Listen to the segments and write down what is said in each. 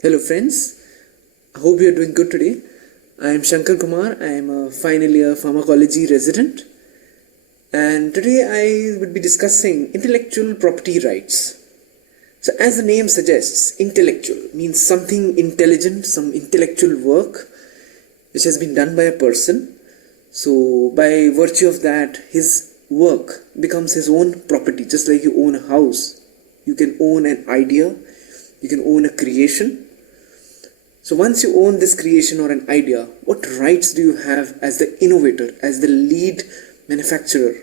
Hello friends, I hope you are doing good today. I am Shankar Kumar, I am a final year pharmacology resident, and today I would be discussing intellectual property rights. So as the name suggests, intellectual means something intelligent, some intellectual work which has been done by a person. So by virtue of that, his work becomes his own property, just like you own a house. You can own an idea, you can own a creation. So once you own this creation or an idea, what rights do you have as the innovator, as the lead manufacturer?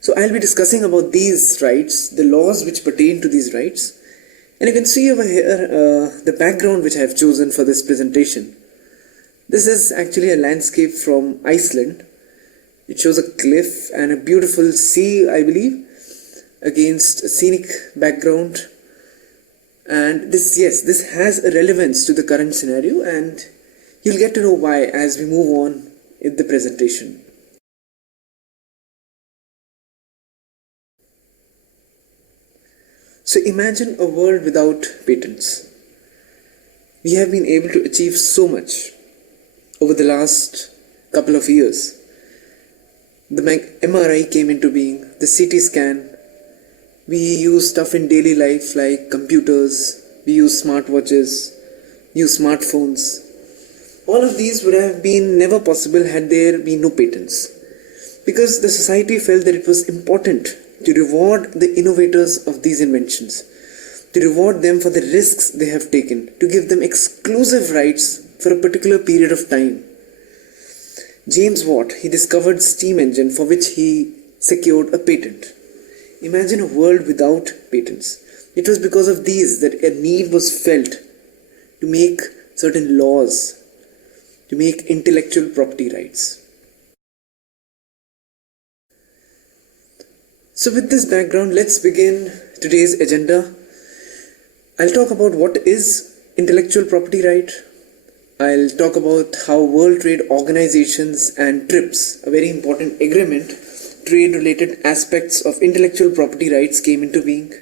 So I'll be discussing about these rights, the laws which pertain to these rights. And you can see over here the background which I have chosen for this presentation. This is actually a landscape from Iceland. It shows a cliff and a beautiful sea, I believe, against a scenic background. And this has a relevance to the current scenario, and you'll get to know why as we move on in the presentation. So imagine a world without patents. We have been able to achieve so much over the last couple of years. The MRI came into being, the CT scan. We use stuff in daily life like computers, we use smartwatches, use smartphones. All of these would have been never possible had there been no patents. Because the society felt that it was important to reward the innovators of these inventions, to reward them for the risks they have taken, to give them exclusive rights for a particular period of time. James Watt, he discovered steam engine for which he secured a patent. Imagine a world without patents. It was because of these that a need was felt to make certain laws, to make intellectual property rights. So with this background, let's begin today's agenda. I'll talk about what is intellectual property right. I'll talk about how World Trade Organizations and TRIPS, a very important agreement, trade-related aspects of intellectual property rights came into being.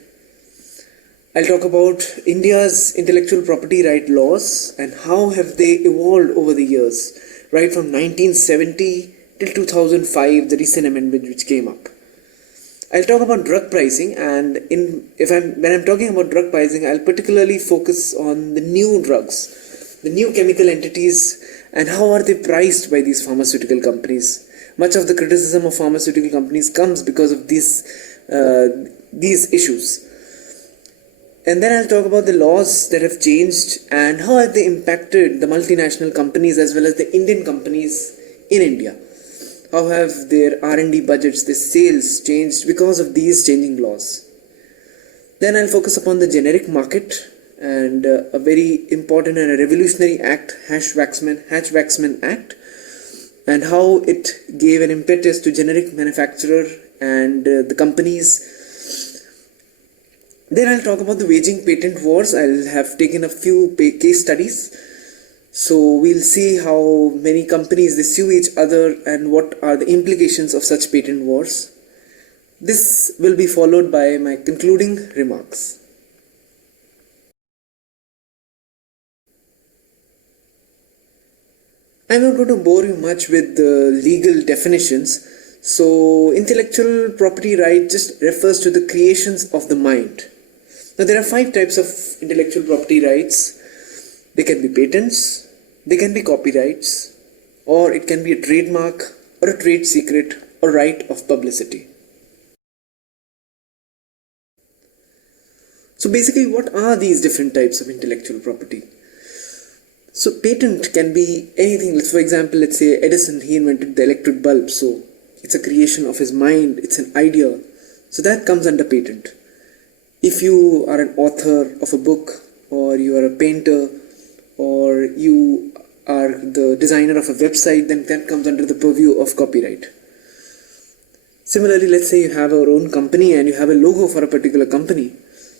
I'll talk about India's intellectual property right laws and how have they evolved over the years, right from 1970 till 2005, the recent amendment which came up. I'll talk about drug pricing, and when I'm talking about drug pricing, I'll particularly focus on the new drugs, the new chemical entities, and how are they priced by these pharmaceutical companies. Much of the criticism of pharmaceutical companies comes because of these issues. And then I'll talk about the laws that have changed and how have they impacted the multinational companies as well as the Indian companies in India. How have their R&D budgets, their sales changed because of these changing laws. Then I'll focus upon the generic market and a very important and a revolutionary act, Hatch-Waxman Act, and how it gave an impetus to generic manufacturer and the companies. Then I'll talk about the waging patent wars. I'll have taken a few case studies. So we'll see how many companies they sue each other and what are the implications of such patent wars. This will be followed by my concluding remarks. I'm not going to bore you much with the legal definitions. So intellectual property right just refers to the creations of the mind. Now there are 5 types of intellectual property rights. They can be patents, they can be copyrights, or it can be a trademark or a trade secret or right of publicity. So basically, what are these different types of intellectual property? So patent can be anything. For example, let's say Edison, he invented the electric bulb. So it's a creation of his mind, it's an idea. So that comes under patent. If you are an author of a book, or you are a painter, or you are the designer of a website, then that comes under the purview of copyright. Similarly, let's say you have your own company and you have a logo for a particular company.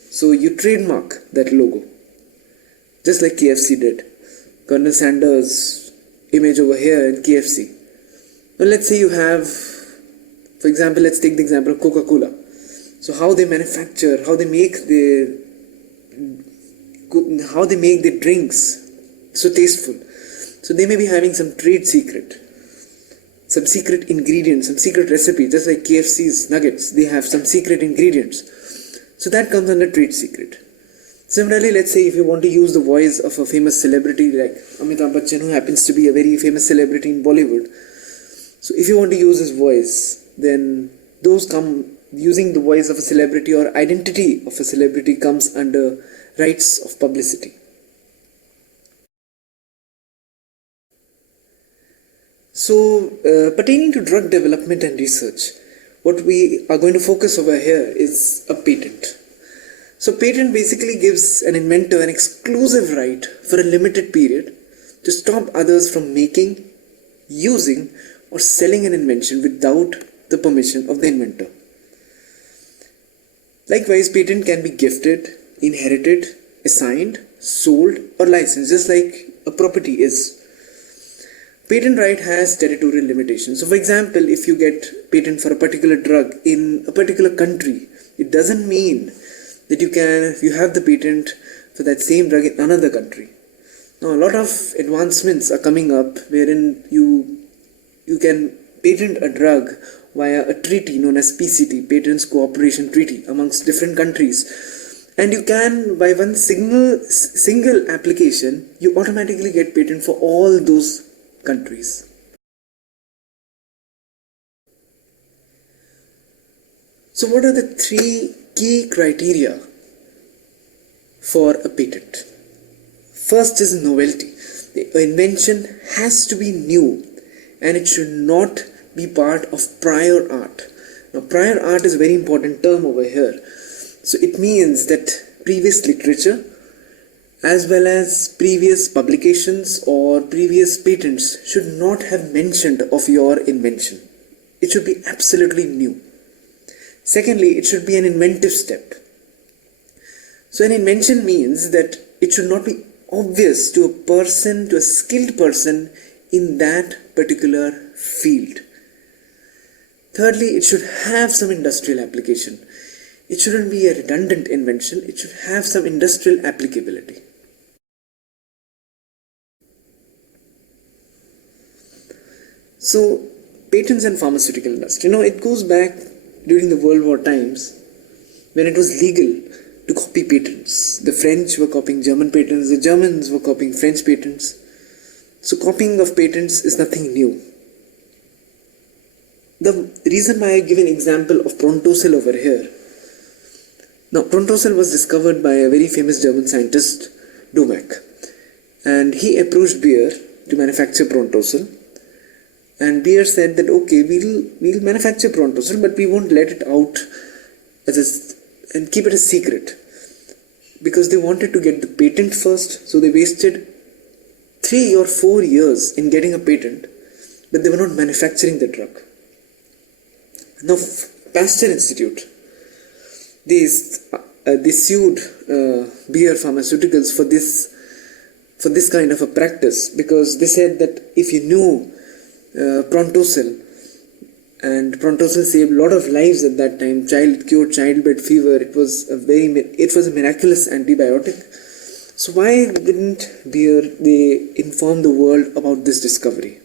So you trademark that logo, just like KFC did. Colonel Sanders' image over here in KFC. Now let's say you have, for example, let's take the example of Coca-Cola. So how they manufacture, how they make their how they make their drinks so tasteful. So they may be having some trade secret, some secret ingredients, some secret recipe, just like KFC's nuggets, they have some secret ingredients. So that comes under trade secret. Similarly, let's say if you want to use the voice of a famous celebrity like Amitabh Bachchan, who happens to be a very famous celebrity in Bollywood. So if you want to use his voice, then those come, using the voice of a celebrity or identity of a celebrity comes under rights of publicity. So pertaining to drug development and research, what we are going to focus over here is a patent. So patent basically gives an inventor an exclusive right for a limited period to stop others from making, using or selling an invention without the permission of the inventor. Likewise, patent can be gifted, inherited, assigned, sold or licensed, just like a property is. Patent right has territorial limitations. So for example, if you get patent for a particular drug in a particular country, it doesn't mean that you have the patent for that same drug in another country. Now a lot of advancements are coming up wherein you can patent a drug via a treaty known as PCT, Patents Cooperation Treaty, amongst different countries. And you can, by one single application, you automatically get patent for all those countries. So what are the three key criteria for a patent? First is novelty. The invention has to be new and it should not be part of prior art. Now prior art is a very important term over here. So it means that previous literature as well as previous publications or previous patents should not have mentioned of your invention. It should be absolutely new. Secondly, it should be an inventive step. So an invention means that it should not be obvious to a person, to a skilled person in that particular field. Thirdly, it should have some industrial application. It shouldn't be a redundant invention, it should have some industrial applicability. So, patents and pharmaceutical industry. It goes back during the World War times when it was legal to copy patents. The French were copying German patents, the Germans were copying French patents. So copying of patents is nothing new. The reason why I give an example of Prontosel over here. Now, Prontosel was discovered by a very famous German scientist, Domack. And he approached Bayer to manufacture Prontosel. And Bayer said that, okay, we'll manufacture Prontosel, but we won't let it out and keep it a secret. Because they wanted to get the patent first, so they wasted 3 or 4 years in getting a patent, but they were not manufacturing the drug. Now, Pasteur Institute, they sued Bayer Pharmaceuticals for this kind of a practice, because they said that if you knew Prontosel, and Prontosel saved a lot of lives at that time, cured childbed fever, it was a miraculous antibiotic. So why didn't they inform the world about this discovery?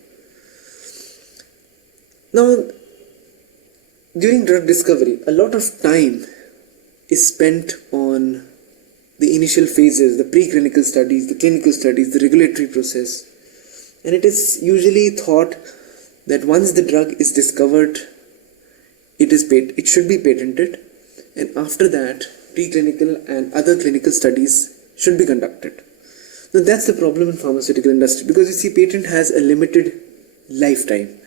Now, during drug discovery, a lot of time is spent on the initial phases, the preclinical studies, the clinical studies, the regulatory process. And it is usually thought that once the drug is discovered, it should be patented, and after that, preclinical and other clinical studies should be conducted. Now that's the problem in pharmaceutical industry, because you see, patent has a limited lifetime.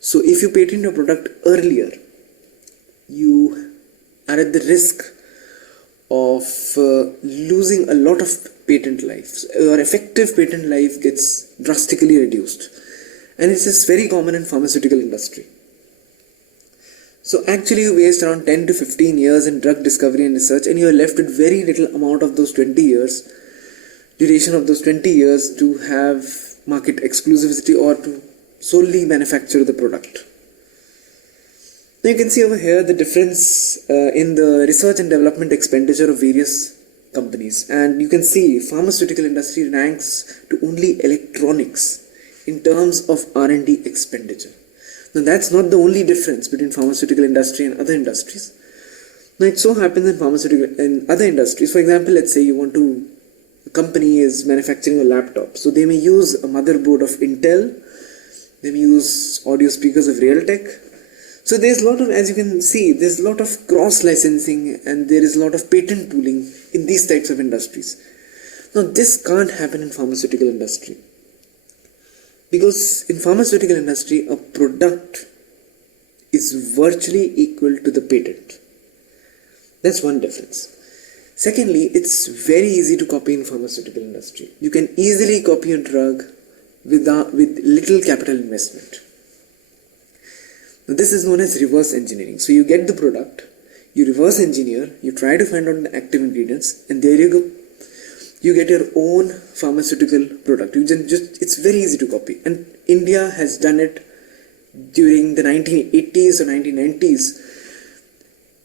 So if you patent your product earlier, you are at the risk of losing a lot of patent lives. Your effective patent life gets drastically reduced. And this is very common in pharmaceutical industry. So actually you waste around 10 to 15 years in drug discovery and research, and you are left with very little amount of those 20 years, duration of those 20 years to have market exclusivity or to solely manufacture the product. Now you can see over here the difference in the research and development expenditure of various companies, and you can see pharmaceutical industry ranks to only electronics in terms of R&D expenditure. Now that's not the only difference between pharmaceutical industry and other industries. Now it so happens in other industries, for example, let's say a company is manufacturing a laptop, so they may use a motherboard of Intel, they may use audio speakers of Realtek. So there's a lot of, as you can see, there's a lot of cross licensing and there is a lot of patent pooling in these types of industries. Now this can't happen in pharmaceutical industry, because in pharmaceutical industry a product is virtually equal to the patent. That's one difference. Secondly, it's very easy to copy in pharmaceutical industry. You can easily copy a drug with little capital investment. Now this is known as reverse engineering. So you get the product, you reverse engineer, you try to find out the active ingredients, and there you go. You get your own pharmaceutical product. It's very easy to copy. And India has done it during the 1980s or 1990s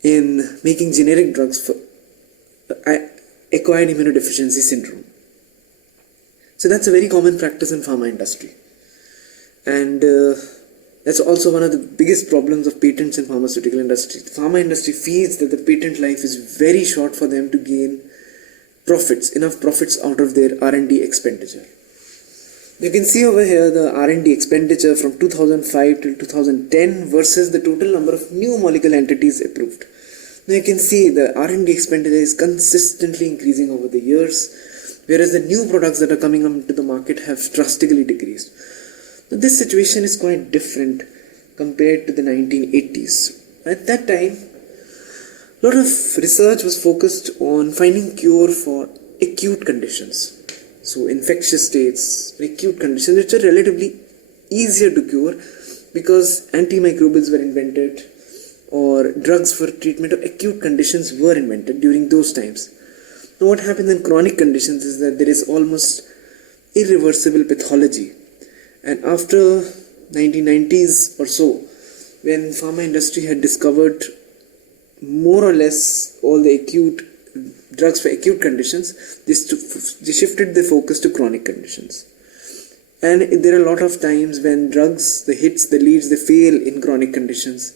in making generic drugs for acquired immunodeficiency syndrome. So that's a very common practice in pharma industry. And that's also one of the biggest problems of patents in pharmaceutical industry. The pharma industry feels that the patent life is very short for them to gain enough profits out of their R&D expenditure. You can see over here the R&D expenditure from 2005 till 2010 versus the total number of new molecular entities approved. Now you can see the R&D expenditure is consistently increasing over the years, whereas the new products that are coming onto the market have drastically decreased. Now this situation is quite different compared to the 1980s. At that time, a lot of research was focused on finding cure for acute conditions. So infectious states, acute conditions which are relatively easier to cure because antimicrobials were invented or drugs for treatment of acute conditions were invented during those times. Now what happens in chronic conditions is that there is almost irreversible pathology. And after 1990s or so, when pharma industry had discovered more or less all the acute drugs for acute conditions, they shifted the focus to chronic conditions. And there are a lot of times when drugs, the hits, the leads, they fail in chronic conditions.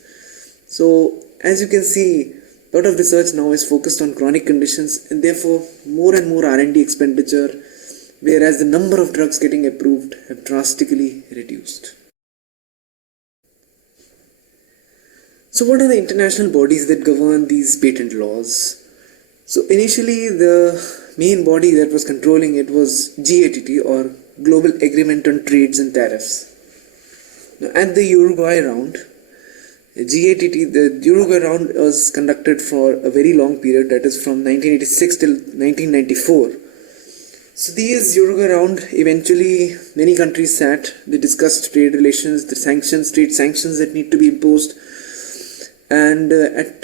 So as you can see, a lot of research now is focused on chronic conditions, and therefore more and more R&D expenditure, whereas the number of drugs getting approved have drastically reduced. So what are the international bodies that govern these patent laws? So initially the main body that was controlling it was GATT, or Global Agreement on Trades and Tariffs. Now at the Uruguay round, the Uruguay round was conducted for a very long period, that is from 1986 till 1994. So these Uruguay round, eventually many countries sat, they discussed trade relations, the sanctions, trade sanctions that need to be imposed. And at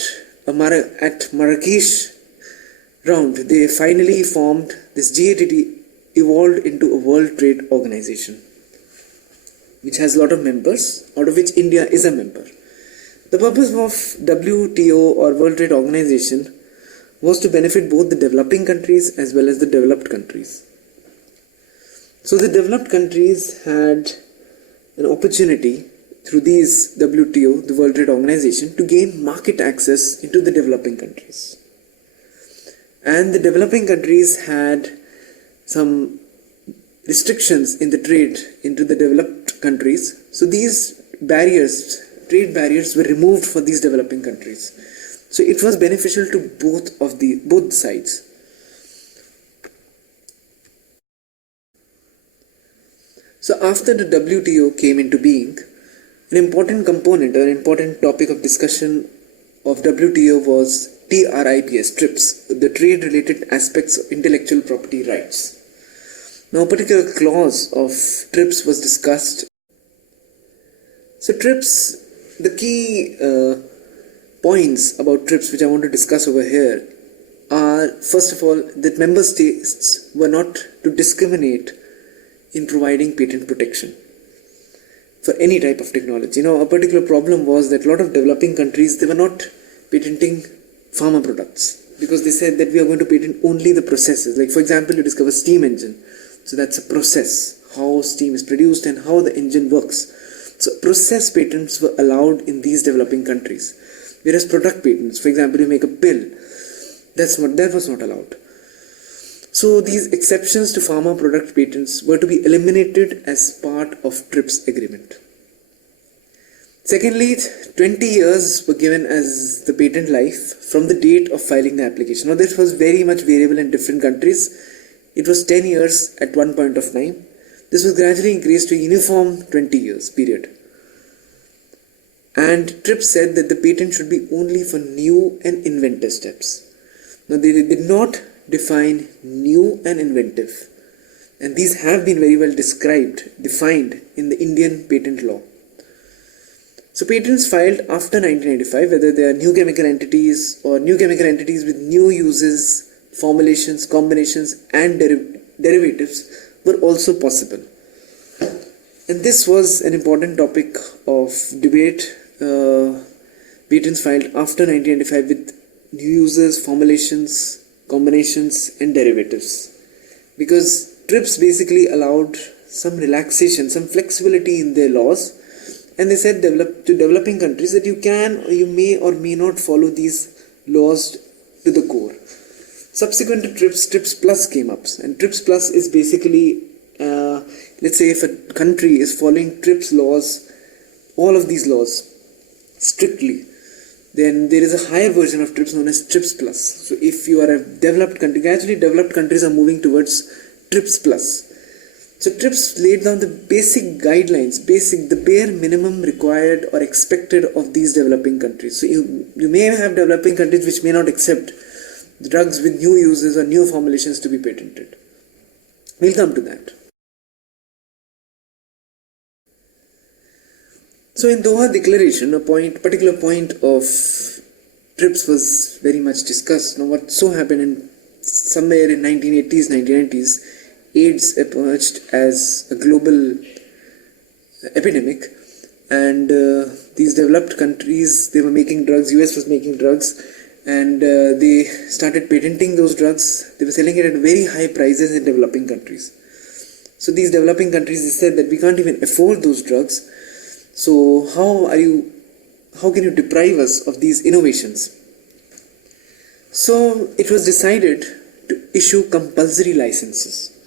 Marrakesh round, they finally formed this GATT, evolved into a World Trade Organization, which has a lot of members, out of which India is a member. The purpose of WTO or World Trade Organization was to benefit both the developing countries as well as the developed countries. So the developed countries had an opportunity through these WTO, the World Trade Organization, to gain market access into the developing countries. And the developing countries had some restrictions in the trade into the developed countries. So these barriers, trade barriers, were removed for these developing countries. So it was beneficial to both sides. So after the WTO came into being, an important component or an important topic of discussion of WTO was TRIPS, the trade related aspects of intellectual property rights. Now a particular clause of TRIPS was discussed. So TRIPS, the key points about TRIPS which I want to discuss over here are, first of all, that member states were not to discriminate in providing patent protection for any type of technology. Now, a particular problem was that a lot of developing countries, they were not patenting pharma products. because they said that we are going to patent only the processes. Like, for example, you discover steam engine. So that's a process, how steam is produced and how the engine works. So process patents were allowed in these developing countries. Whereas product patents, for example, you make a pill, that was not allowed. So these exceptions to pharma product patents were to be eliminated as part of TRIPS agreement. Secondly, 20 years were given as the patent life from the date of filing the application. Now this was very much variable in different countries. It was 10 years at one point of time. This was gradually increased to a uniform 20 years period. And TRIPS said that the patent should be only for new and inventive steps. Now they did not define new and inventive. And these have been very well defined in the Indian patent law. So patents filed after 1995, whether they are new chemical entities or new chemical entities with new uses, formulations, combinations and derivatives, were also possible. And this was an important topic of debate. Patents filed after 1995 with new uses, formulations, combinations and derivatives. Because TRIPS basically allowed some relaxation, some flexibility in their laws. And they said to developing countries that you can or you may or may not follow these laws to the core. Subsequent to TRIPS, TRIPS Plus came up. And TRIPS Plus is basically, let's say if a country is following TRIPS laws, all of these laws, strictly, then there is a higher version of TRIPS known as TRIPS Plus. So if you are a developed country, gradually developed countries are moving towards TRIPS Plus. So TRIPS laid down the basic guidelines, the bare minimum required or expected of these developing countries. So you may have developing countries which may not accept drugs with new uses or new formulations to be patented. We'll come to that. So in Doha Declaration, a particular point of TRIPS was very much discussed. Now what so happened in somewhere in 1980s, 1990s, AIDS emerged as a global epidemic, and these developed countries, they were making drugs, US was making drugs, and they started patenting those drugs. They were selling it at very high prices in developing countries. So these developing countries, they said that we can't even afford those drugs, so how can you deprive us of these innovations? So it was decided to issue compulsory licenses.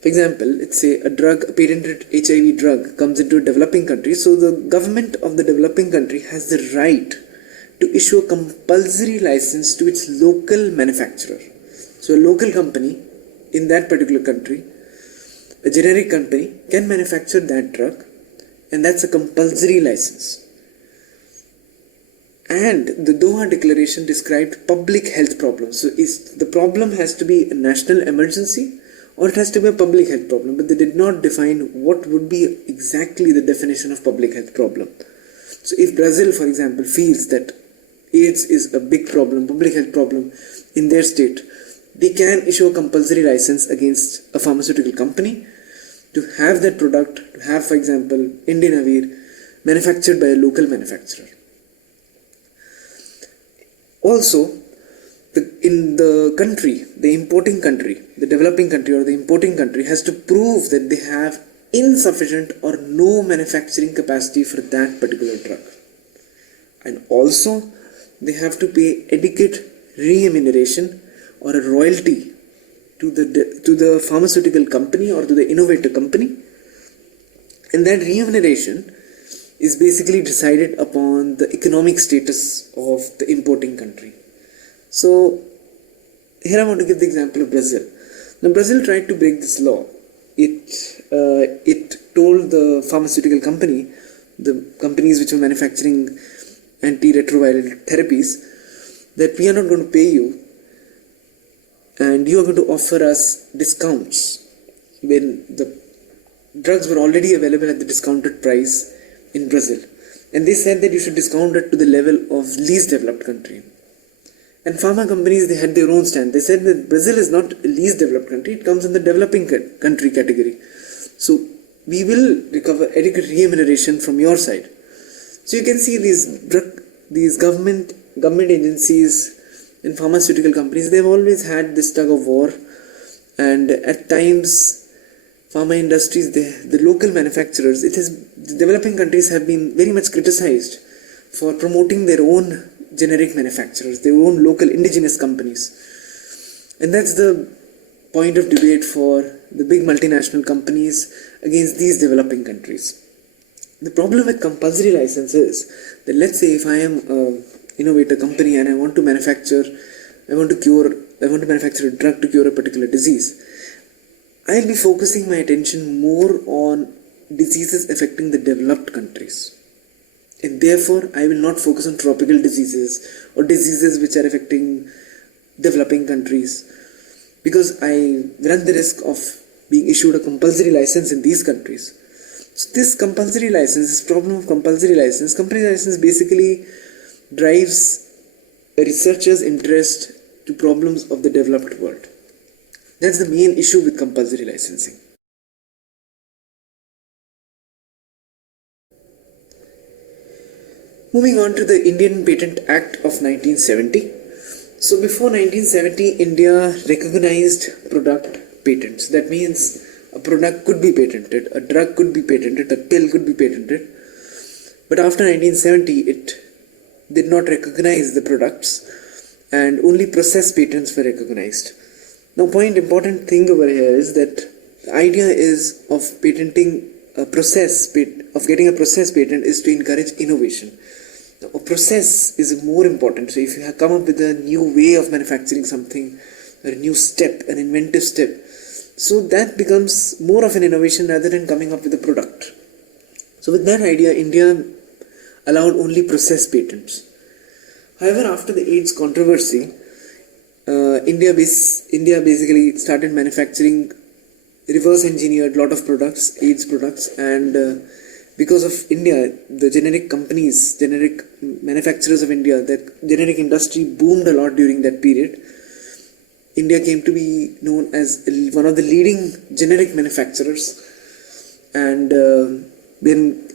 For example, let's say a patented HIV drug comes into a developing country, so the government of the developing country has the right to issue a compulsory license to its local manufacturer. So a local company in that particular country, a generic company, can manufacture that drug, and that's a compulsory license. And the Doha Declaration described public health problems. So the problem has to be a national emergency, or it has to be a public health problem, but they did not define what would be exactly the definition of public health problem. So if Brazil, for example, feels that AIDS is a big problem, public health problem in their state, they can issue a compulsory license against a pharmaceutical company to have that product, to have, for example, Indinavir manufactured by a local manufacturer. Also, in the country, the importing country, the developing country or the importing country has to prove that they have insufficient or no manufacturing capacity for that particular drug. And also, they have to pay adequate remuneration or a royalty to the pharmaceutical company or to the innovator company. And that remuneration is basically decided upon the economic status of the importing country. So here I want to give the example of Brazil. Now Brazil tried to break this law. It told the pharmaceutical company, the companies which were manufacturing antiretroviral therapies, that we are not going to pay you and you are going to offer us discounts when the drugs were already available at the discounted price in Brazil. And they said that you should discount it to the level of least developed country. And pharma companies, they had their own stand. They said that Brazil is not a least developed country, it comes in the developing country category. So we will recover adequate remuneration from your side. So you can see these government agencies, in pharmaceutical companies, they've always had this tug of war, and at times pharma industries, the local manufacturers, the developing countries have been very much criticized for promoting their own generic manufacturers, their own local indigenous companies. And that's the point of debate for the big multinational companies against these developing countries. The problem with compulsory license is that, let's say if I am an innovator company and I want to manufacture a drug to cure a particular disease, I'll be focusing my attention more on diseases affecting the developed countries. And therefore, I will not focus on tropical diseases or diseases which are affecting developing countries, because I run the risk of being issued a compulsory license in these countries. So this problem of compulsory license basically drives a researcher's interest to problems of the developed world. That's the main issue with compulsory licensing. Moving on to the Indian Patent Act of 1970. So before 1970, India recognized product patents. That means a product could be patented, a drug could be patented, a pill could be patented. But after 1970, it did not recognize the products, and only process patents were recognized. Now, important thing over here is that the idea is of patenting a process, of getting a process patent, is to encourage innovation. Now, a process is more important. So if you have come up with a new way of manufacturing something, or a new step, an inventive step, so that becomes more of an innovation rather than coming up with a product. So with that idea, India allowed only process patents. However, after the AIDS controversy, India basically started manufacturing reverse engineered lot of products, AIDS products, and because of India, the generic manufacturers of India, that generic industry boomed a lot during that period. India came to be known as one of the leading generic manufacturers, and when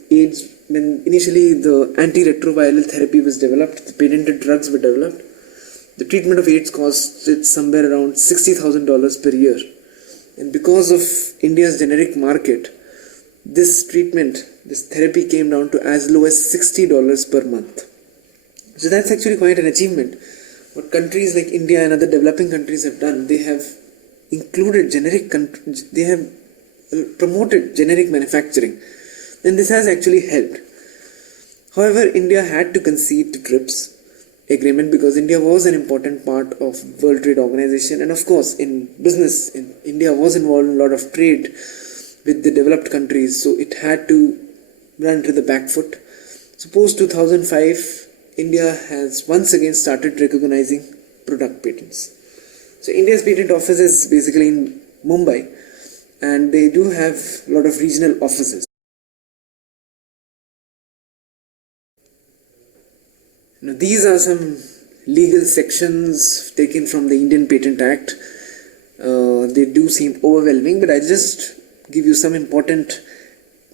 initially the antiretroviral therapy was developed, the patented drugs were developed, the treatment of AIDS costed somewhere around $60,000 per year. And because of India's generic market, this therapy came down to as low as $60 per month. So that's actually quite an achievement. What countries like India and other developing countries have done, they have promoted generic manufacturing, and this has actually helped. However, India had to concede to TRIPS agreement because India was an important part of World Trade Organization, and of course in business, India was involved in a lot of trade with the developed countries, so it had to run to the back foot. So post 2005, India has once again started recognizing product patents. So India's patent office is basically in Mumbai, and they do have a lot of regional offices. Now, these are some legal sections taken from the Indian Patent Act. They do seem overwhelming, but I'll just give you some important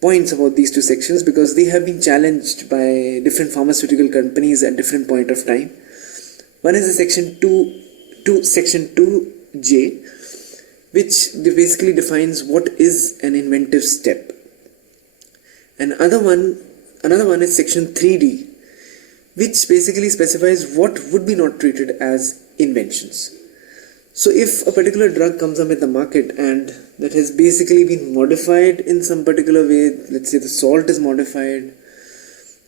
points about these two sections because they have been challenged by different pharmaceutical companies at different point of time. One is the section 2J, which basically defines what is an inventive step. Another one is section 3D, which basically specifies what would be not treated as inventions. So if a particular drug comes up in the market and that has basically been modified in some particular way, let's say the salt is modified,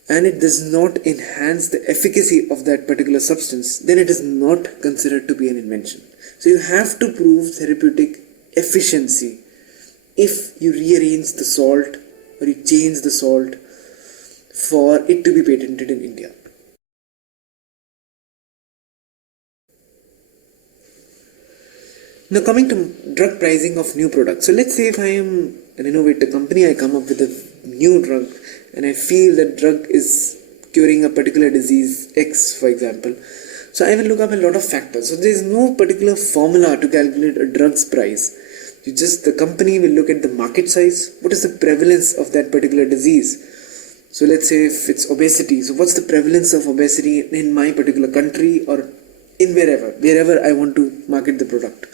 and it does not enhance the efficacy of that particular substance, then it is not considered to be an invention. So you have to prove therapeutic efficiency if you rearrange the salt or you change the salt for it to be patented in India. Now coming to drug pricing of new products. So let's say if I am an innovator company, I come up with a new drug and I feel that drug is curing a particular disease X, for example. So I will look up a lot of factors. So there is no particular formula to calculate a drug's price. The company will look at the market size. What is the prevalence of that particular disease? So let's say if it's obesity. So what's the prevalence of obesity in my particular country or in wherever I want to market the product.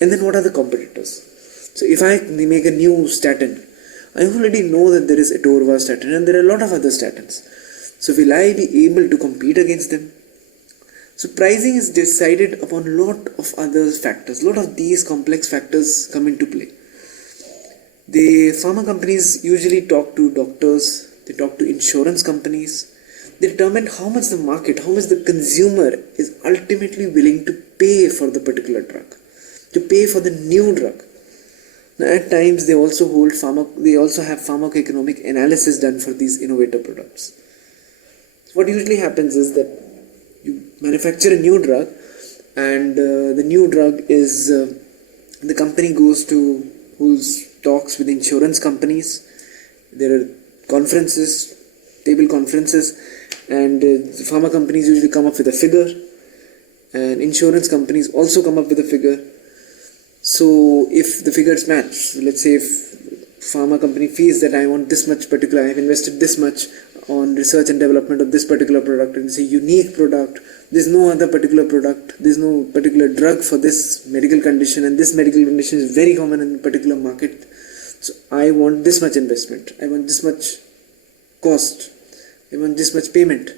And then what are the competitors? So if I make a new statin, I already know that there is atorvastatin and there are a lot of other statins. So will I be able to compete against them? So pricing is decided upon a lot of other factors. A lot of these complex factors come into play. The pharma companies usually talk to doctors, they talk to insurance companies. They determine how much the market, how much the consumer is ultimately willing to pay for the particular drug, to pay for the new drug. Now, at times they also have pharmacoeconomic analysis done for these innovator products. So what usually happens is that you manufacture a new drug, and the new drug is the company goes to talks with insurance companies. There are table conferences, and pharma companies usually come up with a figure, and insurance companies also come up with a figure. So if the figures match, let's say if pharma company feels that I want this much particular, I have invested this much on research and development of this particular product, and it's a unique product, there's no other particular product, there's no particular drug for this medical condition, and this medical condition is very common in a particular market, so I want this much investment, I want this much cost, I want this much payment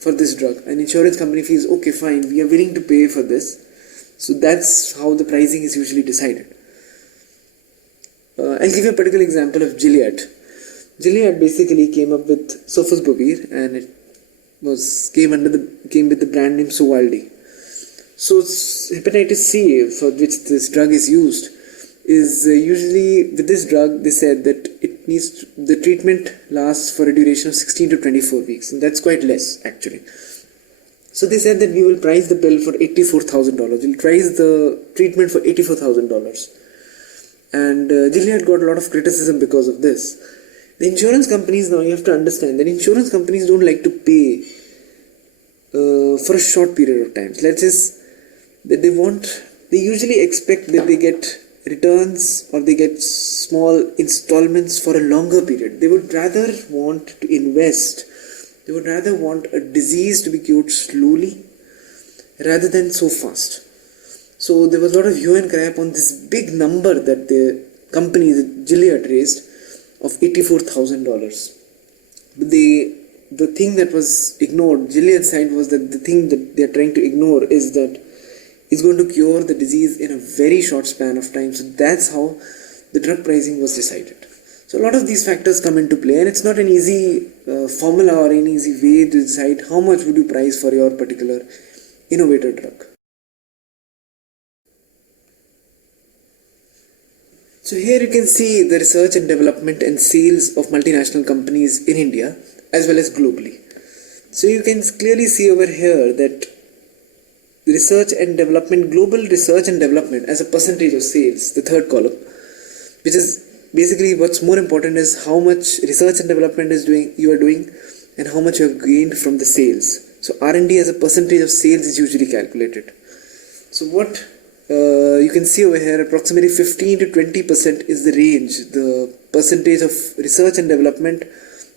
for this drug. An insurance company feels, okay, fine, we are willing to pay for this. So that's how the pricing is usually decided. I'll give you a particular example of Gilead. Gilead basically came up with sofosbuvir, and it came with the brand name Sovaldi. So hepatitis C, for which this drug is used, is usually with this drug they said that the treatment lasts for a duration of 16 to 24 weeks, and that's quite less actually. So they said that we will price the pill for $84,000. We'll price the treatment for $84,000. And Gilead got a lot of criticism because of this. The insurance companies, now you have to understand that insurance companies don't like to pay for a short period of time. Let's just that they usually expect that they get returns or they get small installments for a longer period. They would rather want to invest. They would rather want a disease to be cured slowly rather than so fast. So there was a lot of hue and cry upon this big number that the company, Gilead, raised of $84,000. But the thing that was ignored, Gilead's side, was that the thing that they are trying to ignore is that it's going to cure the disease in a very short span of time. So that's how the drug pricing was decided. So a lot of these factors come into play, and it's not an easy formula or an easy way to decide how much would you price for your particular innovator drug. So here you can see the research and development and sales of multinational companies in India as well as globally. So you can clearly see over here that research and development, global research and development as a percentage of sales, the third column, which is basically what's more important is how much research and development you are doing and how much you have gained from the sales. So R&D as a percentage of sales is usually calculated. So what you can see over here, approximately 15 to 20% is the range, the percentage of research and development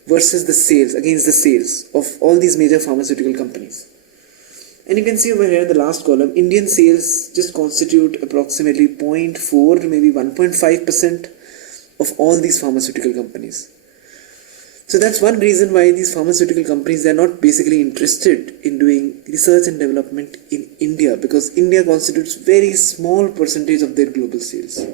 versus the sales, against the sales of all these major pharmaceutical companies. And you can see over here the last column, Indian sales just constitute approximately 0.4 to maybe 1.5% of all these pharmaceutical companies. So that's one reason why these pharmaceutical companies, they're not basically interested in doing research and development in India, because India constitutes very small percentage of their global sales.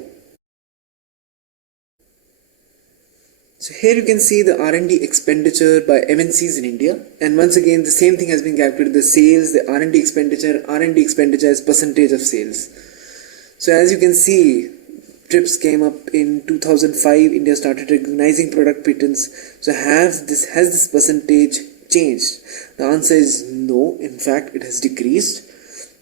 So here you can see the R&D expenditure by MNCs in India, and once again the same thing has been calculated, the sales, the R&D expenditure as percentage of sales. So as you can see, TRIPS came up in 2005, India started recognizing product patents. So has this percentage changed? The answer is no, in fact it has decreased.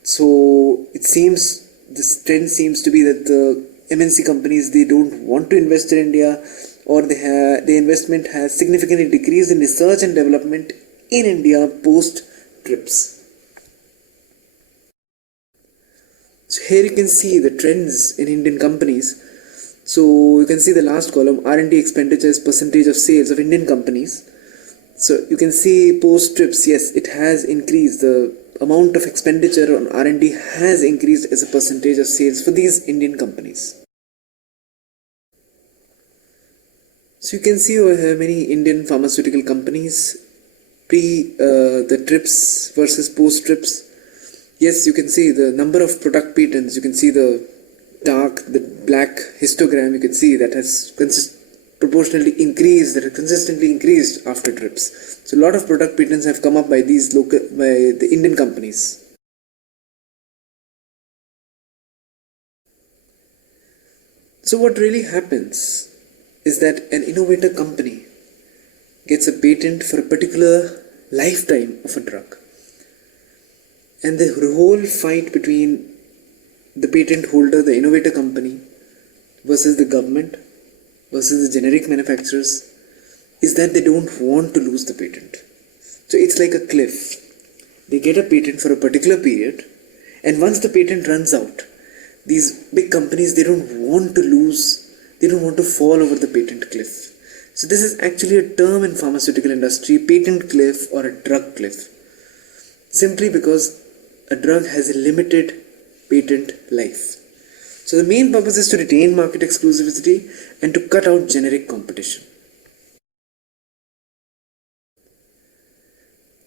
So this trend seems to be that the MNC companies, they don't want to invest in India, or the investment has significantly decreased in research and development in India post TRIPS. So here you can see the trends in Indian companies. So you can see the last column, R&D expenditures percentage of sales of Indian companies. So you can see post TRIPS, yes, it has increased. The amount of expenditure on R&D has increased as a percentage of sales for these Indian companies. So you can see over here many Indian pharmaceutical companies pre the TRIPS versus post TRIPS. Yes, you can see the number of product patents. You can see the black histogram. You can see that has proportionally increased, that has consistently increased after TRIPS. So a lot of product patents have come up by by the Indian companies. So what really happens is that an innovator company gets a patent for a particular lifetime of a drug. And the whole fight between the patent holder, the innovator company, versus the government, versus the generic manufacturers, is that they don't want to lose the patent. So it's like a cliff. They get a patent for a particular period, and once the patent runs out, these big companies, they don't want to fall over the patent cliff. So this is actually a term in pharmaceutical industry, patent cliff or a drug cliff. Simply because a drug has a limited patent life. So the main purpose is to retain market exclusivity and to cut out generic competition.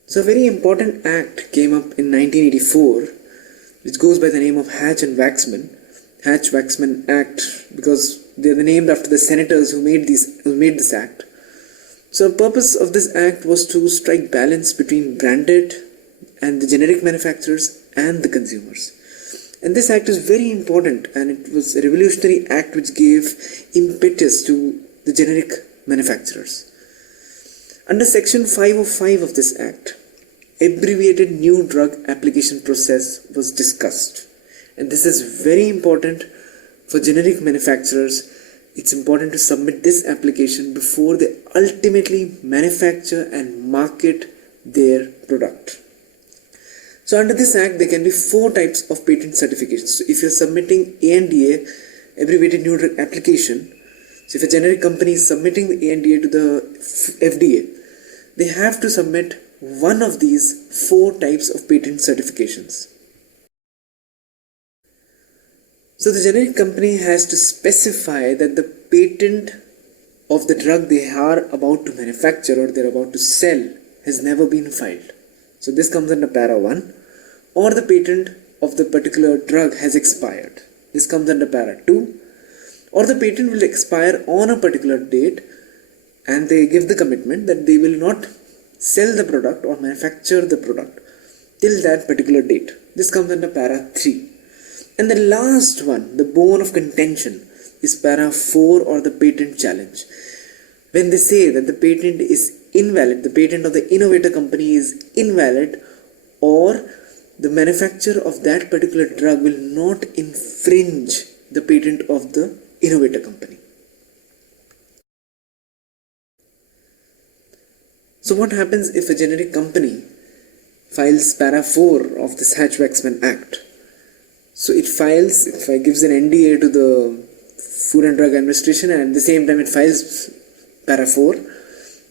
So a very important act came up in 1984, which goes by the name of Hatch-Waxman. Hatch-Waxman Act, because they are named after the senators who made this act. So the purpose of this act was to strike balance between branded and the generic manufacturers and the consumers. And this act is very important, and it was a revolutionary act which gave impetus to the generic manufacturers. Under section 505 of this act, abbreviated new drug application process was discussed. And this is very important for generic manufacturers. It's important to submit this application before they ultimately manufacture and market their product. So under this act, there can be 4 types of patent certifications. So if you're submitting ANDA, abbreviated new drug application, so if a generic company is submitting the ANDA to the FDA, they have to submit one of these 4 types of patent certifications. So the generic company has to specify that the patent of the drug they are about to manufacture or they're about to sell has never been filed. So this comes under para 1. Or the patent of the particular drug has expired. This comes under para 2. Or the patent will expire on a particular date, and they give the commitment that they will not sell the product or manufacture the product till that particular date. This comes under para 3. And the last one, the bone of contention, is para 4 or the patent challenge. When they say that the patent is invalid, the patent of the innovator company is invalid, or the manufacturer of that particular drug will not infringe the patent of the innovator company. So what happens if a generic company files para 4 of this Hatch-Waxman Act? So it gives an NDA to the Food and Drug Administration, and at the same time it files para 4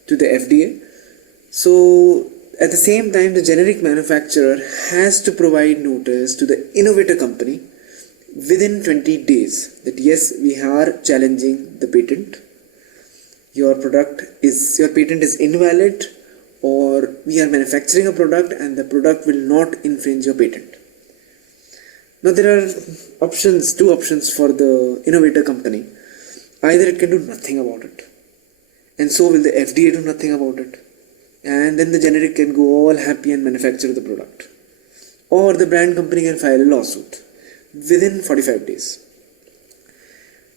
to the FDA. So at the same time, the generic manufacturer has to provide notice to the innovator company within 20 days that yes, we are challenging the patent. Your patent is invalid, or we are manufacturing a product and the product will not infringe your patent. Now there are two options for the innovator company. Either it can do nothing about it, and so will the FDA do nothing about it, and then the generic can go all happy and manufacture the product. Or the brand company can file a lawsuit within 45 days.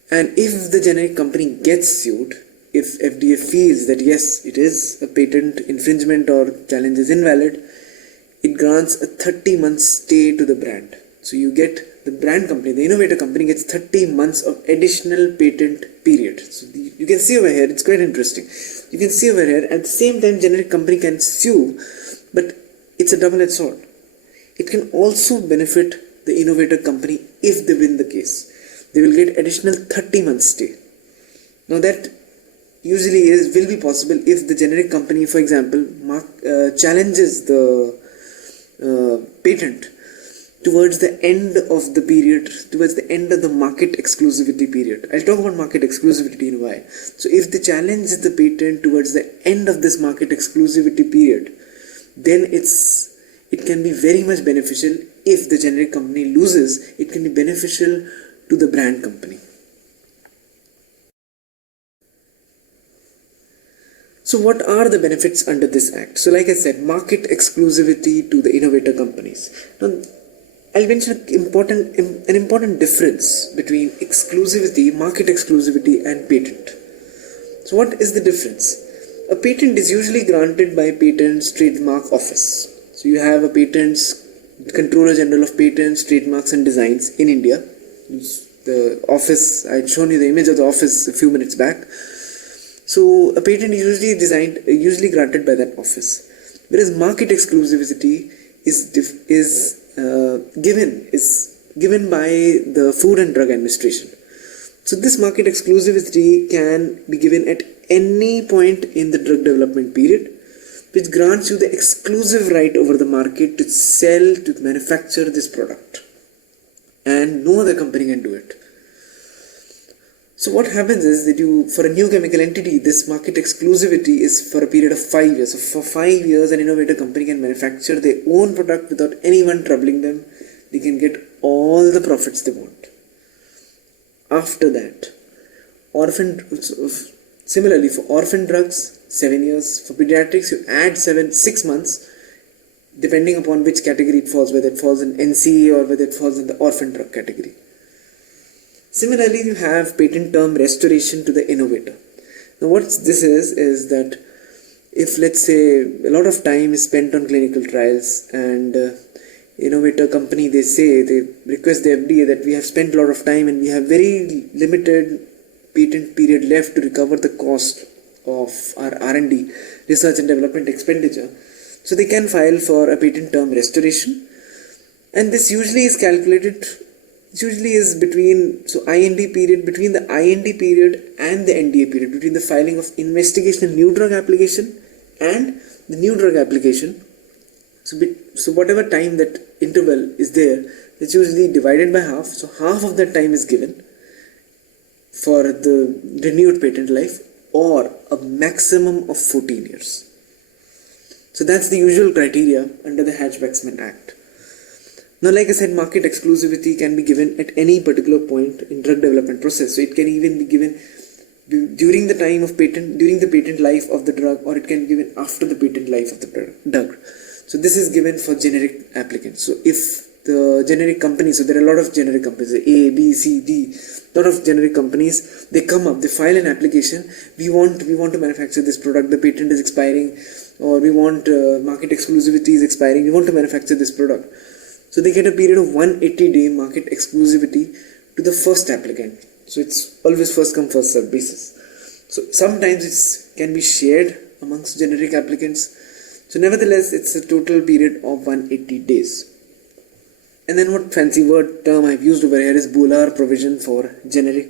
And if the generic company gets sued, if FDA feels that yes, it is a patent infringement or challenge is invalid, it grants a 30-month stay to the brand. So you get the brand company, the innovator company gets 30 months of additional patent period. So you can see over here, it's quite interesting. You can see over here, at the same time generic company can sue, but it's a double-edged sword. It can also benefit the innovator company if they win the case. They will get additional 30 months stay. Now that usually will be possible if the generic company, for example, challenges the patent towards the end of the period, towards the end of the market exclusivity period. I'll talk about market exclusivity in a while. So if they challenge the patent towards the end of this market exclusivity period, then it can be very much beneficial. If the generic company loses, it can be beneficial to the brand company. So what are the benefits under this act? So like I said, market exclusivity to the innovator companies. Now, I'll mention an important difference between exclusivity, market exclusivity and patent. So what is the difference? A patent is usually granted by Patents Trademark Office. So you have a patents, Controller General of Patents, Trademarks and Designs in India. The office, I'd shown you the image of the office a few minutes back. So a patent is usually granted by that office, whereas market exclusivity is given by the Food and Drug Administration. So this market exclusivity can be given at any point in the drug development period, which grants you the exclusive right over the market to sell, to manufacture this product, and no other company can do it. So what happens is that for a new chemical entity, this market exclusivity is for a period of 5 years. So for 5 years, an innovator company can manufacture their own product without anyone troubling them. They can get all the profits they want. After that, similarly for orphan drugs, 7 years. For pediatrics, you add 6 months, depending upon which category it falls, whether it falls in NCE or whether it falls in the orphan drug category. Similarly, you have patent term restoration to the innovator. Now what this is that if, let's say, a lot of time is spent on clinical trials and innovator company, they request the FDA that we have spent a lot of time and we have very limited patent period left to recover the cost of our R&D, research and development expenditure. So they can file for a patent term restoration, and this usually is calculated, between the IND period and the NDA period, between the filing of investigational new drug application and the new drug application. So whatever time that interval is there, it's usually divided by half. So half of that time is given for the renewed patent life, or a maximum of 14 years. So that's the usual criteria under the Hatch-Waxman Act. Now, like I said, market exclusivity can be given at any particular point in drug development process. So it can even be given during the time of during the patent life of the drug, or it can be given after the patent life of the drug. So this is given for generic applicants. So if the generic companies, so there are a lot of generic companies, A, B, C, D, lot of generic companies, they come up, they file an application, we want to manufacture this product, the patent is expiring, or we want market exclusivity is expiring, we want to manufacture this product. So they get a period of 180-day market exclusivity to the first applicant. So it's always first come, first served basis. So sometimes it can be shared amongst generic applicants. So nevertheless, it's a total period of 180 days. And then what fancy word term I've used over here is Bolar provision for generic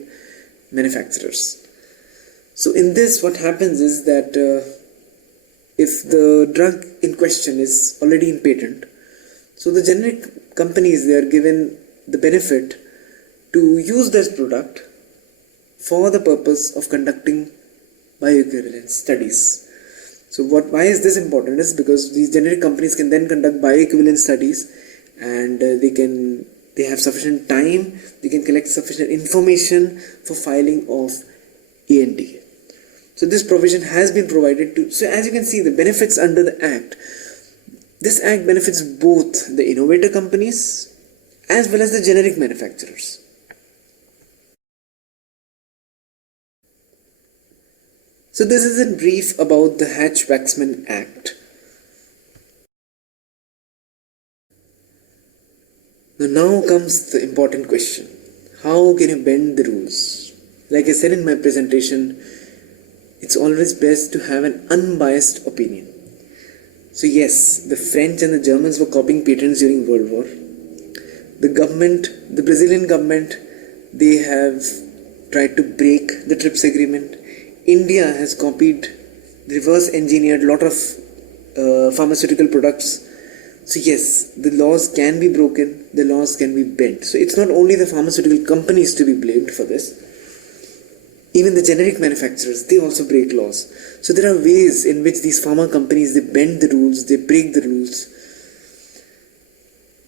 manufacturers. So in this, what happens is that if the drug in question is already in patent, so the generic companies, they are given the benefit to use this product for the purpose of conducting bioequivalence studies. So why is this important? Is because these generic companies can then conduct bioequivalence studies, and they have sufficient time, they can collect sufficient information for filing of ANDA. So this provision has been provided to. So as you can see, the benefits under the Act. This Act benefits both the innovator companies as well as the generic manufacturers. So this is in brief about the Hatch-Waxman Act. Now comes the important question. How can you bend the rules? Like I said in my presentation, it's always best to have an unbiased opinion. So yes, the French and the Germans were copying patents during World War. The Brazilian government, they have tried to break the TRIPS agreement. India has copied, reverse engineered a lot of pharmaceutical products So yes, the laws can be broken, the laws can be bent. So it's not only the pharmaceutical companies to be blamed for this. Even the generic manufacturers, they also break laws. So there are ways in which these pharma companies, they bend the rules, they break the rules.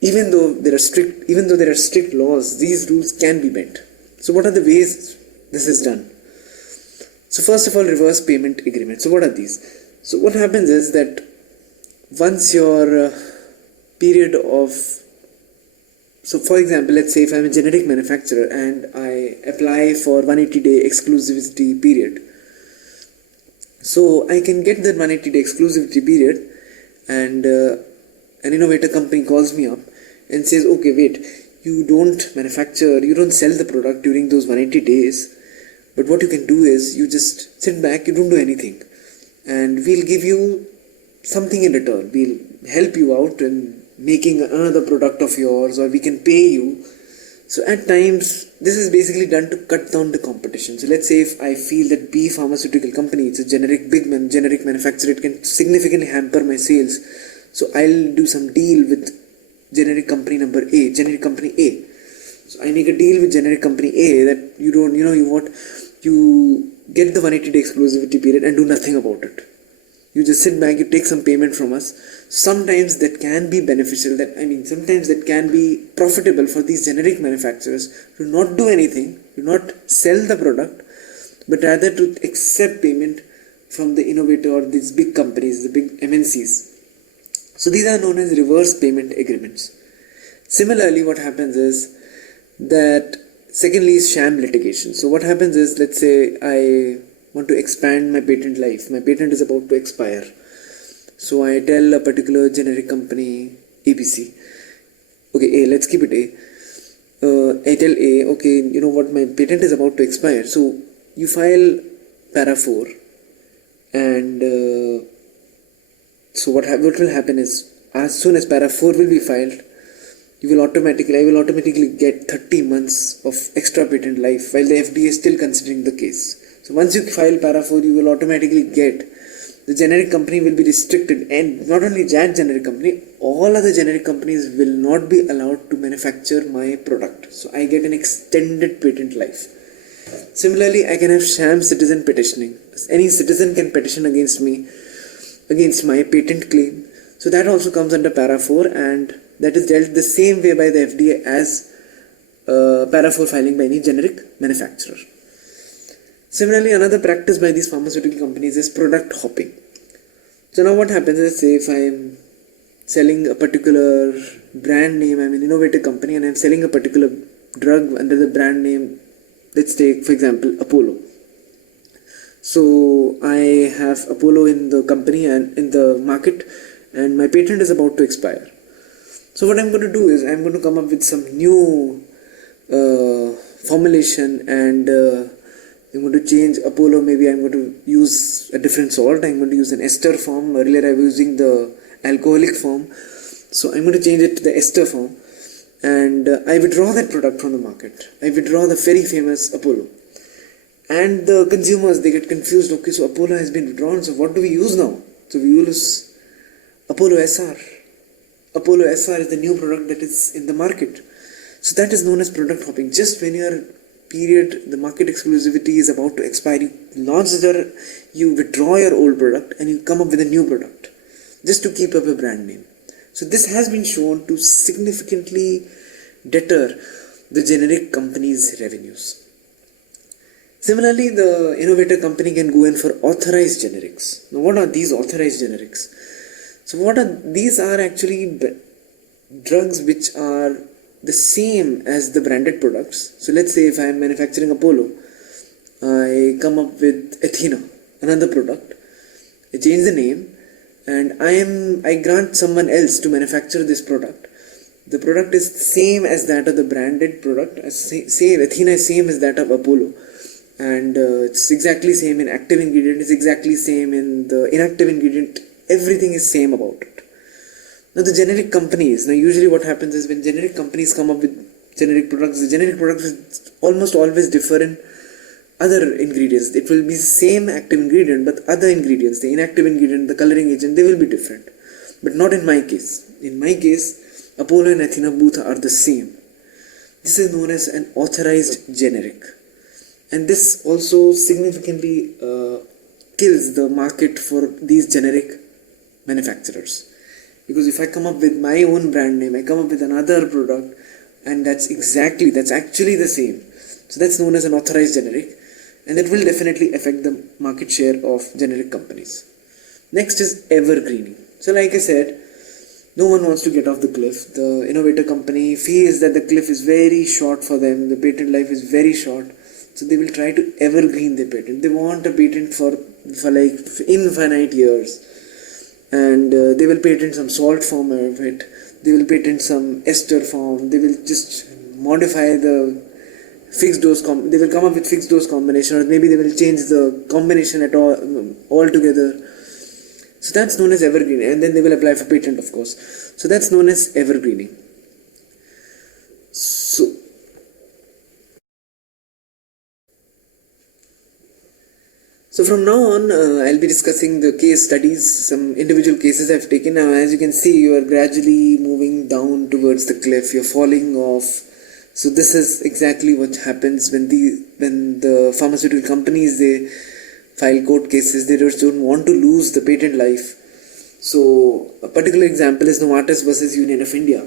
Even though there are strict laws, these rules can be bent. So what are the ways this is done? So first of all, reverse payment agreement. So what are these? So what happens is that once your period of, so for example, let's say if I'm a generic manufacturer and I apply for 180-day exclusivity period, so I can get that 180-day exclusivity period, and an innovator company calls me up and says, okay, wait, you don't sell the product during those 180 days, but what you can do is you just sit back, you don't do anything, and we'll give you something in return. We'll help you out in making another product of yours, or we can pay you. So at times this is basically done to cut down the competition. So let's say if I feel that B pharmaceutical company, it's a generic manufacturer, it can significantly hamper my sales, so I'll do some deal with generic company A. So I make a deal with generic company A that you get the 180-day exclusivity period and do nothing about it. You just sit back, you take some payment from us. Sometimes that can be beneficial, sometimes that can be profitable for these generic manufacturers to not do anything, to not sell the product, but rather to accept payment from the innovator or these big companies, the big MNCs. So these are known as reverse payment agreements. Similarly, what happens is that secondly is sham litigation. So what happens is, let's say I want to expand my patent life. My patent is about to expire. So I tell a particular generic company, ABC, okay, A, let's keep it A. I tell A, okay, you know what, my patent is about to expire. So you file para 4, and so what will happen is, as soon as para 4 will be filed, I will automatically get 30 months of extra patent life while the FDA is still considering the case. So once you file para 4, you will automatically get, the generic company will be restricted, and not only that generic company, all other generic companies will not be allowed to manufacture my product. So I get an extended patent life. Similarly, I can have sham citizen petitioning. Any citizen can petition against me, against my patent claim. So that also comes under para 4, and that is dealt the same way by the FDA as para 4 filing by any generic manufacturer. Similarly, another practice by these pharmaceutical companies is product hopping. So now what happens is, say if I am selling a particular brand name, I'm an innovator company and I'm selling a particular drug under the brand name, let's take for example Apollo. So I have Apollo in the company and in the market, and my patent is about to expire. So what I'm going to do is I'm going to come up with some new formulation, and I'm going to change Apollo. Maybe I'm going to use a different salt. I'm going to use an ester form. Earlier I was using the alcoholic form. So I'm going to change it to the ester form, and I withdraw that product from the market. I withdraw the very famous Apollo. And the consumers, they get confused. Okay, so Apollo has been withdrawn. So what do we use now? So we use Apollo SR. Apollo SR is the new product that is in the market. So that is known as product hopping. Just when your period, the market exclusivity is about to expire, you withdraw your old product and you come up with a new product just to keep up a brand name. So this has been shown to significantly deter the generic company's revenues. Similarly, the innovator company can go in for authorized generics. Now, what are these authorized generics? So these are actually drugs which are the same as the branded products. So let's say if I am manufacturing Apollo, I come up with Athena, another product. I change the name, and I grant someone else to manufacture this product. The product is same as that of the branded product. Athena is same as that of Apollo, and it's exactly same in active ingredient. It's exactly same in the inactive ingredient. Everything is same about it. Now the generic companies, usually what happens is when generic companies come up with generic products, the generic products will almost always differ in other ingredients. It will be same active ingredient, but other ingredients, the inactive ingredient, the coloring agent, they will be different. But not in my case. In my case, Apollo and Athena both are the same. This is known as an authorized generic. And this also significantly kills the market for these generic manufacturers. Because if I come up with my own brand name, I come up with another product, and that's actually the same. So that's known as an authorized generic, and that will definitely affect the market share of generic companies. Next is evergreening. So like I said, no one wants to get off the cliff. The innovator company feels that the cliff is very short for them, the patent life is very short, so they will try to evergreen the patent. They want a patent for like infinite years, and they will patent some salt form of it, they will patent some ester form, they will just modify the fixed dose, they will come up with fixed dose combination, or maybe they will change the combination at all altogether. So that's known as evergreening, and then they will apply for patent, of course. So that's known as evergreening. So from now on, I'll be discussing the case studies, some individual cases I've taken. Now, as you can see, you are gradually moving down towards the cliff. You're falling off. So this is exactly what happens when the pharmaceutical companies, they file court cases. They just don't want to lose the patent life. So a particular example is Novartis versus Union of India.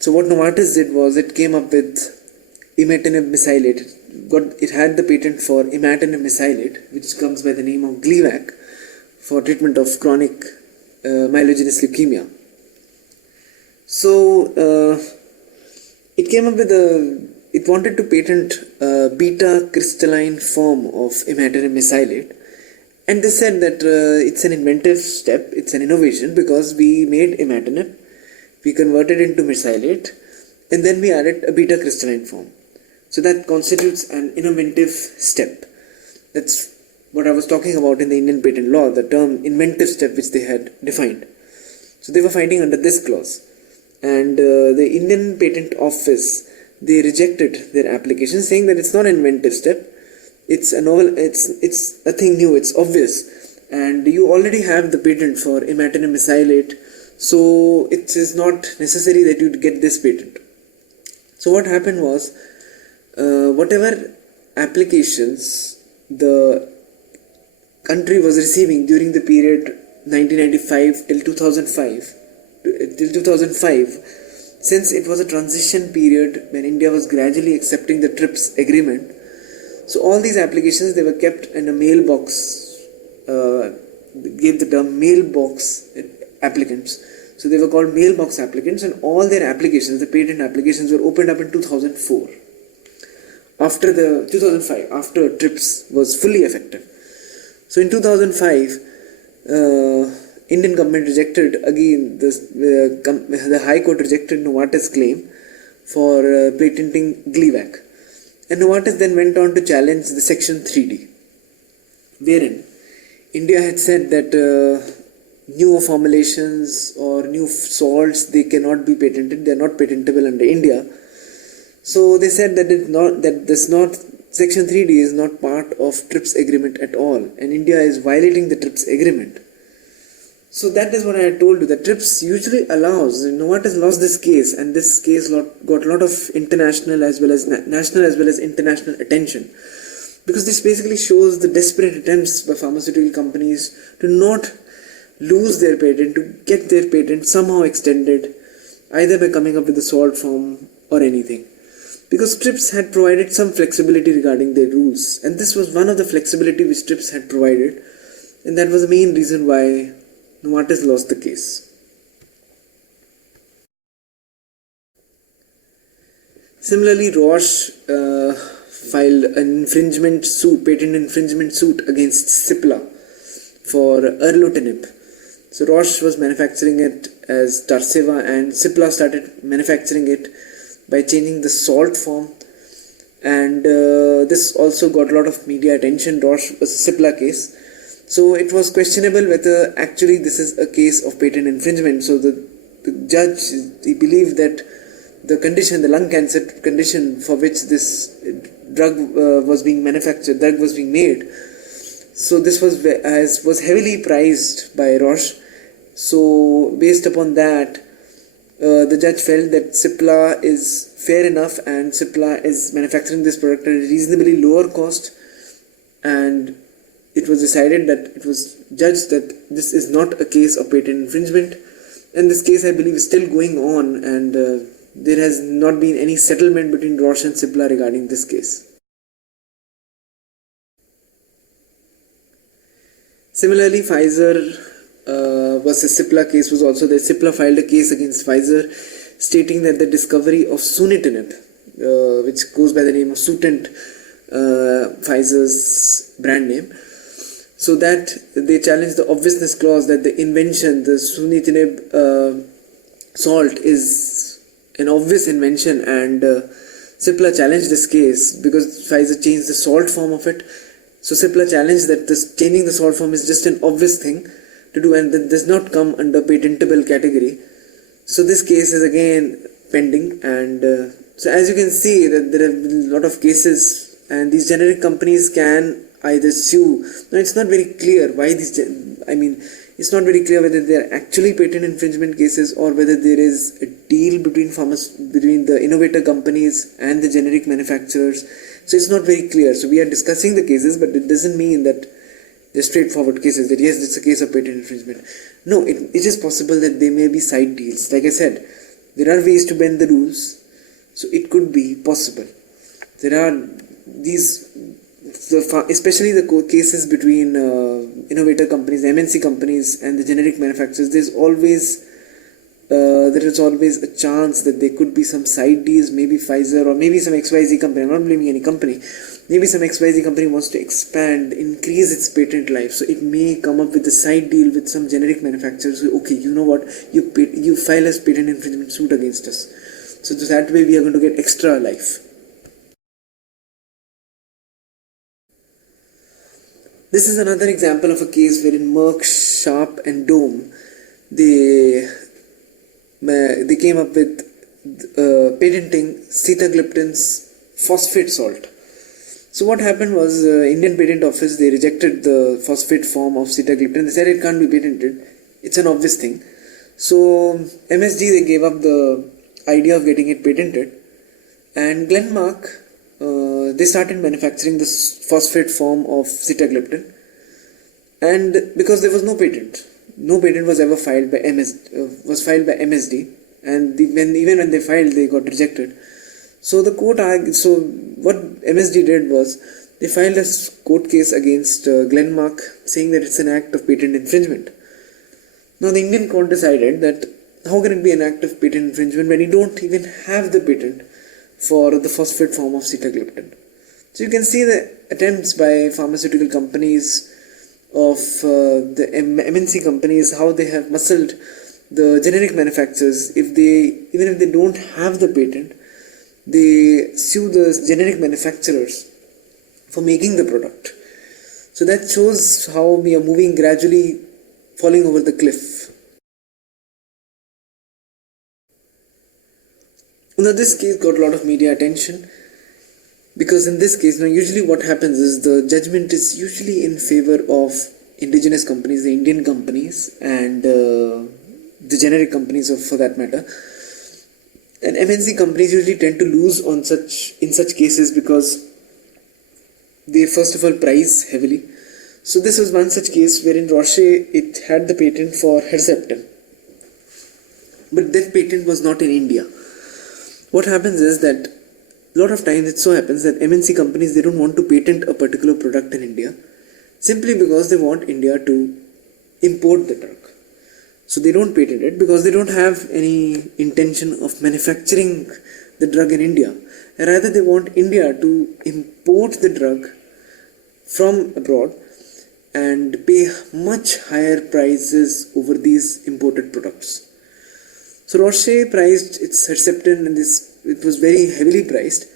So what Novartis did was it came up with imatinib mesylate. It had the patent for imatinib mesylate, which comes by the name of Gleevec, for treatment of chronic myelogenous leukemia. So it came up with it wanted to patent a beta crystalline form of imatinib mesylate, and they said that it's an inventive step, it's an innovation, because we made imatinib, we converted it into mesylate, and then we added a beta crystalline form. So that constitutes an inventive step. That's what I was talking about in the Indian patent law, the term inventive step which they had defined. So they were fighting under this clause. And the Indian Patent Office, they rejected their application, saying that it's not an inventive step, it's a novel, it's a thing new, it's obvious. And you already have the patent for imatinib mesylate, so it is not necessary that you get this patent. So what happened was, whatever applications the country was receiving during the period 1995 till 2005, since it was a transition period when India was gradually accepting the TRIPS agreement, so all these applications, they were kept in a mailbox, gave the term mailbox applicants. So they were called mailbox applicants, and all their applications, the patent applications, were opened up in 2004. After 2005, after TRIPS was fully effective. So in 2005, Indian government rejected again, the High Court rejected Novartis' claim for patenting Gleevec. And Novartis then went on to challenge the Section 3D, wherein India had said that new formulations or new salts, they cannot be patented, they are not patentable under India. So they said that Section 3D is not part of TRIPS agreement at all, and India is violating the TRIPS agreement. So that is what I had told you, that TRIPS usually allows, Novartis lost this case, and this case got a lot of international as well as national as well as international attention, because this basically shows the desperate attempts by pharmaceutical companies to not lose their patent, to get their patent somehow extended, either by coming up with a salt form or anything. Because TRIPS had provided some flexibility regarding their rules, and this was one of the flexibility which TRIPS had provided, and that was the main reason why Novartis lost the case. Similarly, Roche filed an patent infringement suit against Cipla for erlotinib. So Roche was manufacturing it as Tarceva, and Cipla started manufacturing it by changing the salt form, and this also got a lot of media attention. Roche was a Cipla case. So it was questionable whether actually this is a case of patent infringement. So the judge, he believed that the lung cancer condition for which this drug was being made, so this was heavily prized by Roche. So based upon that, the judge felt that Cipla is fair enough and Cipla is manufacturing this product at a reasonably lower cost, and it was decided that it was judged that this is not a case of patent infringement, and this case I believe is still going on, and there has not been any settlement between Roche and Cipla regarding this case. Similarly, Pfizer versus Cipla case was also there. Cipla filed a case against Pfizer stating that the discovery of sunitinib, which goes by the name of Sutent, Pfizer's brand name, so that they challenged the obviousness clause that the invention, the sunitinib salt, is an obvious invention, and Cipla challenged this case because Pfizer changed the salt form of it. So Cipla challenged that this changing the salt form is just an obvious thing to do and that does not come under patentable category. So this case is again pending, and so as you can see that there have been a lot of cases, and these generic companies can either sue. Now it's not very clear why these, it's not very clear whether they are actually patent infringement cases or whether there is a deal between the innovator companies and the generic manufacturers. So it's not very clear. So we are discussing the cases, but it doesn't mean that they're straightforward cases, that yes, it's a case of patent infringement. No, it is possible that there may be side deals. Like I said, there are ways to bend the rules, so it could be possible. There are these, especially the cases between innovator companies, MNC companies and the generic manufacturers, there is always a chance that there could be some side deals, maybe Pfizer or maybe some XYZ company. I'm not blaming any company. Maybe some XYZ company wants to expand, increase its patent life, so it may come up with a side deal with some generic manufacturers. Okay, you know what, you file a patent infringement suit against us, so that way we are going to get extra life. This is another example of a case wherein Merck, Sharp and Dome, they came up with patenting sitagliptin's phosphate salt. So what happened was, Indian Patent Office, they rejected the phosphate form of sitagliptin. They said it can't be patented. It's an obvious thing. So MSD, they gave up the idea of getting it patented, and Glenmark, they started manufacturing this phosphate form of sitagliptin, and because there was no patent was ever filed by MSD, and even when they filed, they got rejected. So the court argued. So what MSD did was they filed a court case against Glenmark, saying that it's an act of patent infringement. Now the Indian court decided that how can it be an act of patent infringement when you don't even have the patent for the phosphate form of sitagliptin? So you can see the attempts by pharmaceutical companies of the MNC companies, how they have muscled the generic manufacturers. Even if they don't have the patent, they sue the generic manufacturers for making the product. So that shows how we are moving gradually, falling over the cliff. Now this case got a lot of media attention because in this case, now usually what happens is the judgment is usually in favor of indigenous companies, the Indian companies, and the generic companies for that matter. And MNC companies usually tend to lose in such cases because they first of all price heavily. So this was one such case wherein Roche, it had the patent for Herceptin, but that patent was not in India. What happens is that a lot of times it so happens that MNC companies, they don't want to patent a particular product in India simply because they want India to import the drug. So they don't patent it because they don't have any intention of manufacturing the drug in India. Rather, they want India to import the drug from abroad and pay much higher prices over these imported products. So Roche priced its Herceptin, and it was very heavily priced.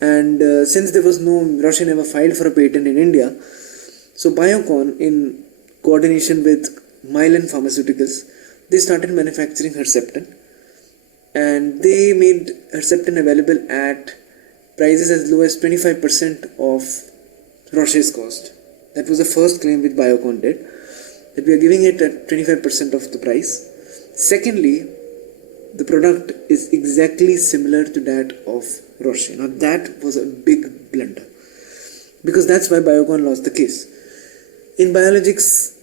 And since there was Roche never filed for a patent in India, so Biocon, in coordination with Mylan Pharmaceuticals, they started manufacturing Herceptin, and they made Herceptin available at prices as low as 25% of Roche's cost. That was the first claim which Biocon did, that we are giving it at 25% of the price. Secondly, the product is exactly similar to that of Roche. Now that was a big blunder, because that's why Biocon lost the case. In biologics,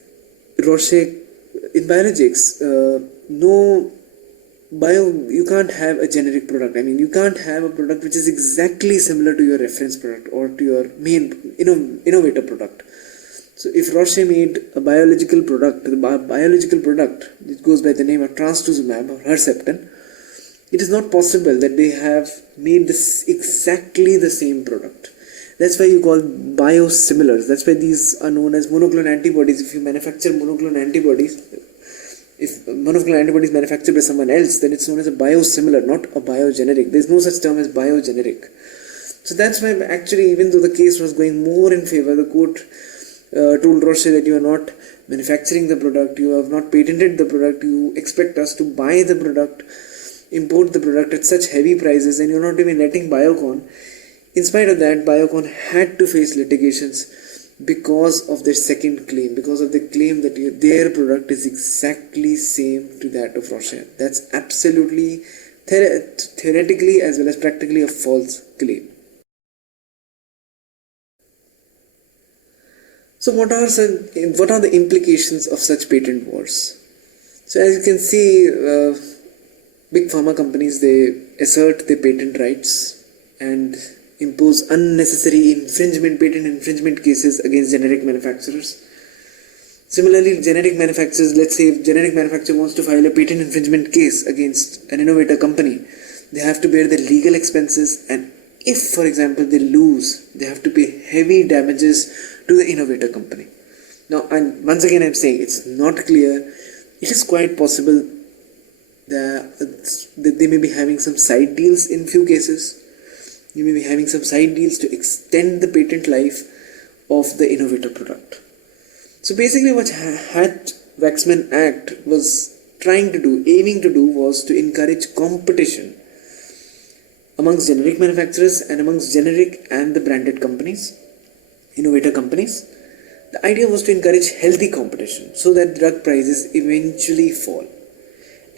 no you can't have a generic product. I mean, you can't have a product which is exactly similar to your reference product or to your main innovator product. So if Roche made a biological product, it goes by the name of trastuzumab or Herceptin, it is not possible that they have made this exactly the same product. That's why you call biosimilars. That's why these are known as monoclonal antibodies. If you manufacture monoclonal antibodies, if monoclonal antibodies manufactured by someone else, then it's known as a biosimilar, not a biogeneric. There's no such term as biogeneric. So that's why actually, even though the case was going more in favor, the court told Roche that you are not manufacturing the product, you have not patented the product, you expect us to buy the product, import the product at such heavy prices, and you're not even letting Biocon. In spite of that, Biocon had to face litigations because of their second claim, because of the claim that their product is exactly same to that of Roche. That's absolutely theoretically as well as practically a false claim. So what are the implications of such patent wars? So as you can see, big pharma companies, they assert their patent rights and impose unnecessary patent infringement cases against generic manufacturers. Similarly, generic manufacturers, let's say if generic manufacturer wants to file a patent infringement case against an innovator company, they have to bear the legal expenses, and if, for example, they lose, they have to pay heavy damages to the innovator company. Now, and once again I'm saying it's not clear. It is quite possible that they may be having some side deals in few cases. You may be having some side deals to extend the patent life of the innovator product. So basically what Hatch-Waxman Act was aiming to do was to encourage competition amongst generic manufacturers and amongst generic and the branded companies, innovator companies. The idea was to encourage healthy competition so that drug prices eventually fall,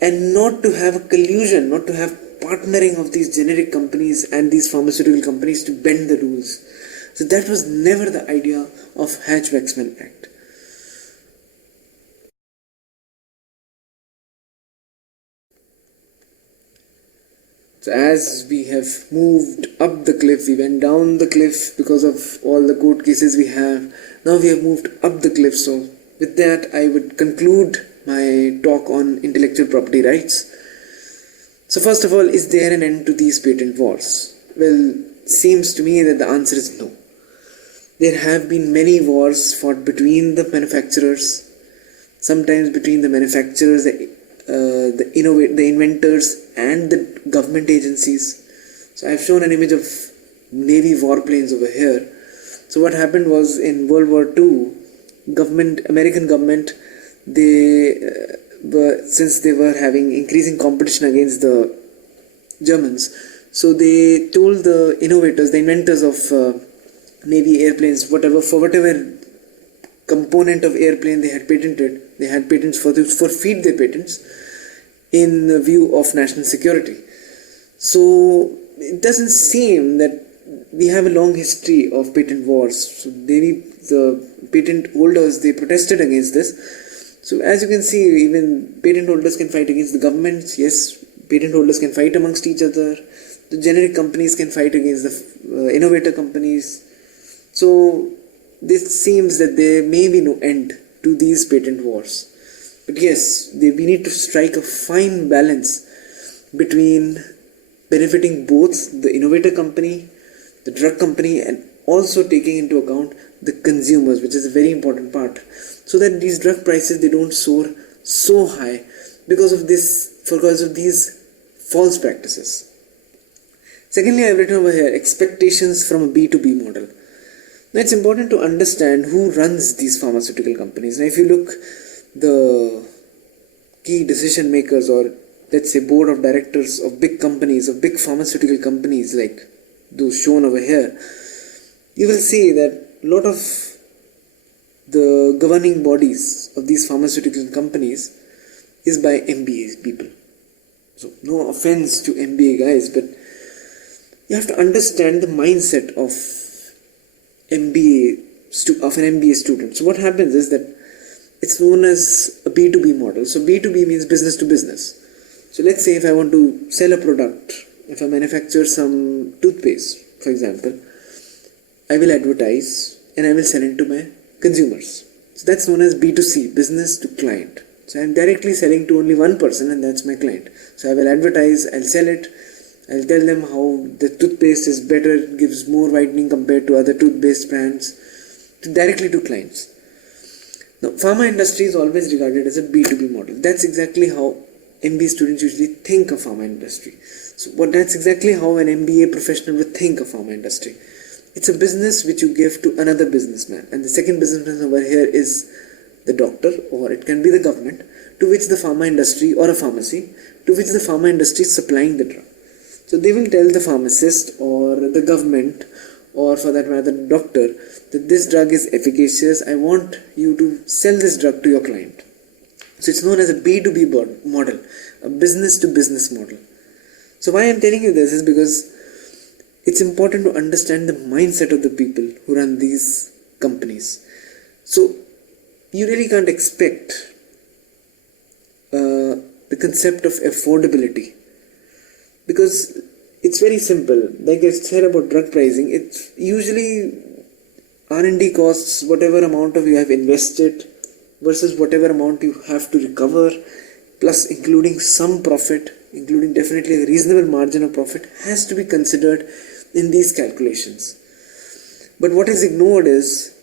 and not to have a collusion, not to have partnering of these generic companies and these pharmaceutical companies to bend the rules. So that was never the idea of Hatch-Waxman Act. So as we have moved up the cliff, we went down the cliff because of all the court cases we have. Now we have moved up the cliff. So with that, I would conclude my talk on intellectual property rights. So first of all, is there an end to these patent wars? Well, seems to me that the answer is no. There have been many wars fought between the manufacturers, sometimes between the manufacturers, the inventors and the government agencies. So I've shown an image of Navy warplanes over here. So what happened was in World War II, American government, since they were having increasing competition against the Germans, so they told the innovators, the inventors of Navy airplanes, for whatever component of airplane they had patented, they had patents for forfeit their patents in view of national security. So it doesn't seem that we have a long history of patent wars. So the patent holders, they protested against this. So as you can see, even patent holders can fight against the governments. Yes, patent holders can fight amongst each other. The generic companies can fight against the innovator companies. So this seems that there may be no end to these patent wars. But yes, we need to strike a fine balance between benefiting both the innovator company, the drug company, and also taking into account the consumers, which is a very important part, so that these drug prices, they don't soar so high because of these false practices. Secondly, I've written over here expectations from a B2B model. Now it's important to understand who runs these pharmaceutical companies. Now if you look, the key decision makers, or let's say board of directors of big companies, of big pharmaceutical companies like those shown over here, you will see that a lot of the governing bodies of these pharmaceutical companies is by MBA people. So no offense to MBA guys, but you have to understand the mindset of an MBA student. So what happens is that it's known as a B2B model. So B2B means business to business. So let's say if I want to sell a product, if I manufacture some toothpaste, for example, I will advertise and I will sell it to my consumers. So that's known as B2C, business to client. So I'm directly selling to only one person, and that's my client. So I will advertise, I'll sell it, I'll tell them how the toothpaste is better, it gives more whitening compared to other toothpaste brands, directly to clients. Now, pharma industry is always regarded as a B2B model. That's exactly how MBA students usually think of pharma industry. So that's exactly how an MBA professional would think of pharma industry. It's a business which you give to another businessman, and the second businessman over here is the doctor, or it can be the government, to which the pharma industry, or a pharmacy, to which the pharma industry is supplying the drug. So they will tell the pharmacist or the government, or for that matter the doctor, that this drug is efficacious, I want you to sell this drug to your client. So it's known as a B2B model, a business to business model. So why I'm telling you this is because it's important to understand the mindset of the people who run these companies. So you really can't expect the concept of affordability, because it's very simple. Like I said about drug pricing, it's usually R&D costs whatever amount of you have invested versus whatever amount you have to recover, plus including some profit, including definitely a reasonable margin of profit, has to be considered in these calculations. But what is ignored is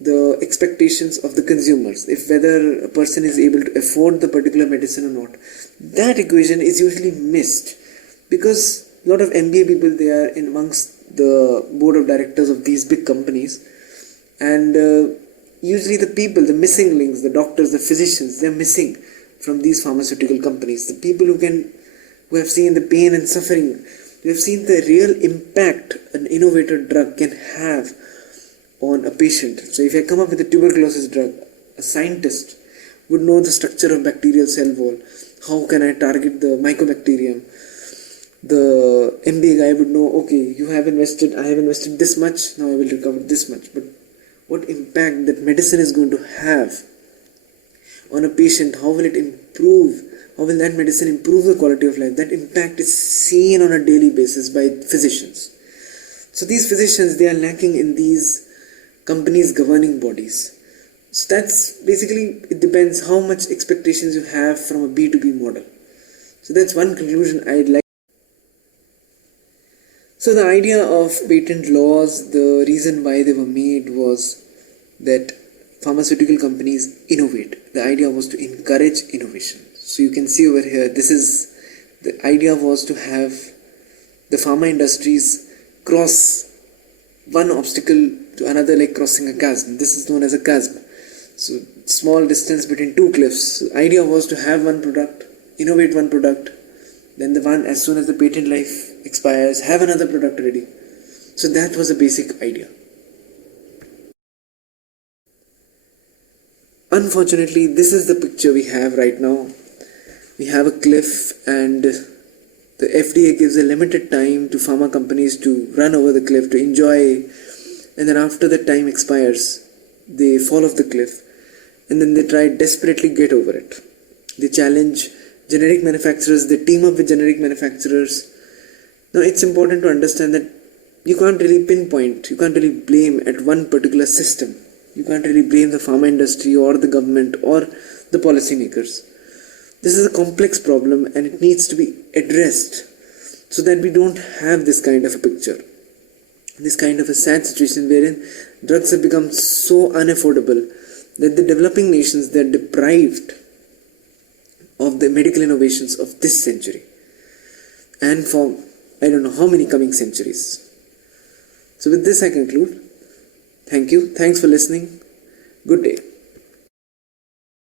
the expectations of the consumers, if whether a person is able to afford the particular medicine or not. That equation is usually missed, because a lot of MBA people, they are in amongst the board of directors of these big companies, and usually the people, the missing links, the doctors, the physicians, they're missing from these pharmaceutical companies. The people who have seen the pain and suffering, who have seen the real impact an innovative drug can have on a patient. So if I come up with a tuberculosis drug, a scientist would know the structure of bacterial cell wall. How can I target the mycobacterium? The MBA guy would know, okay, I have invested this much, now I will recover this much. But what impact that medicine is going to have on a patient, how will it improve, how will that medicine improve the quality of life? That impact is seen on a daily basis by physicians. So these physicians, they are lacking in these companies' governing bodies. So that's basically, it depends how much expectations you have from a B2B model. So that's one conclusion I'd like. So the idea of patent laws, the reason why they were made was that pharmaceutical companies innovate. The idea was to encourage innovation. So you can see over here, the idea was to have the pharma industries cross one obstacle to another, like crossing a chasm. This is known as a chasm. So small distance between two cliffs. The idea was to have one product, innovate one product, then the one, as soon as the patent life expires, have another product ready. So that was a basic idea. Unfortunately, this is the picture we have right now. We have a cliff, and the FDA gives a limited time to pharma companies to run over the cliff, to enjoy, and then after that time expires, they fall off the cliff, and then they try desperately get over it. They challenge generic manufacturers, they team up with generic manufacturers. Now it's important to understand that you can't really pinpoint, you can't really blame at one particular system. You can't really blame the pharma industry or the government or the policymakers. This is a complex problem, and it needs to be addressed so that we don't have this kind of a picture. This kind of a sad situation wherein drugs have become so unaffordable that the developing nations, they are deprived of the medical innovations of this century and for I don't know how many coming centuries. So with this I conclude. Thank you. Thanks for listening. Good day.